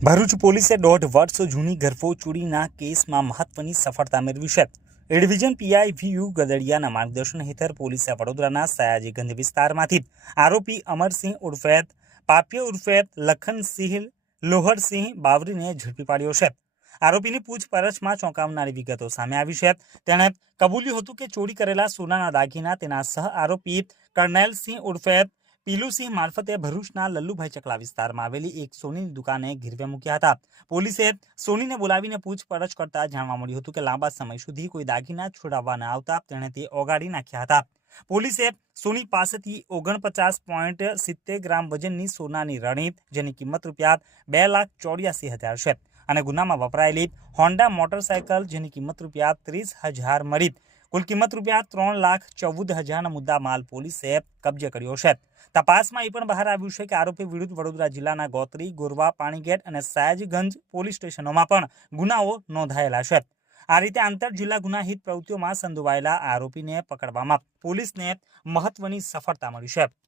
ભરૂચ પોલીસે દોઢ વર્ષ જૂની ગરફો ચોરીના કેસમાં મહત્વની સફળતા મેળવી છે. એ ડિવિઝન પીઆઈ વીયુ ગદડિયાના માર્ગદર્શન હેઠળ પોલીસે વડોદરાના સયાજીગંજ વિસ્તારમાંથી આરોપી અમરસિંહ ઉર્ફે, પાપ્ય ઉર્ફે, લખનસિંહ, લોહરસિંહ બાવરીને ઝડપી પાડ્યો છે. આરોપીની પૂછપરછમાં ચોંકાવનારી વિગતો સામે આવી છે. તેણે કબૂલ્યું હતું કે ચોરી કરેલા સોનાના દાગીના તેના સહ આરોપી કર્નેલસિંહ ઉર્ફે પીલુસિંહ મારફતે ભરૂચના લલ્લુભાઈ ચકલા વિસ્તારમાં આવેલી એક સોનીની દુકાને ઘીરવે મૂક્યા હતા. પોલીસે સોનીને બોલાવીને પૂછપરછ કરતા જાણવા મળ્યું હતું કે લાંબા સમય સુધી કોઈ દાગીના છોડાવવા ન આવતા તેણે તે ઓગાળી નાખ્યા હતા. પોલીસે સોની પાસેથી ઓગણપચાસ પોઈન્ટ સિત્તેર ગ્રામ વજનની સોનાની રણીત જેની કિંમત રૂપિયા બે લાખ ચોર્યાસી હજાર છે, અને ગુનામાં વપરાયેલી હોન્ડા મોટરસાયકલ, જેની કિંમત રૂપિયા ત્રીસ હજાર મળી કુલ કિંમત રૂપિયા ત્રણ લાખ ચૌદ હજારના મુદ્દા માલ પોલીસે કબજે કર્યો છે. તપાસમાં એ પણ બહાર આવ્યું છે કે આરોપી વિરુદ્ધ વડોદરા જિલ્લાના ગોત્રી, ગોરવા, પાણીગેટ અને સાયજગંજ પોલીસ સ્ટેશનોમાં પણ ગુનાઓ નોંધાયેલા છે. આ રીતે આંતર જિલ્લા ગુનાહિત પ્રવૃત્તિઓમાં સંડોવાયેલા આરોપીને પકડવામાં પોલીસને મહત્વની સફળતા મળી છે.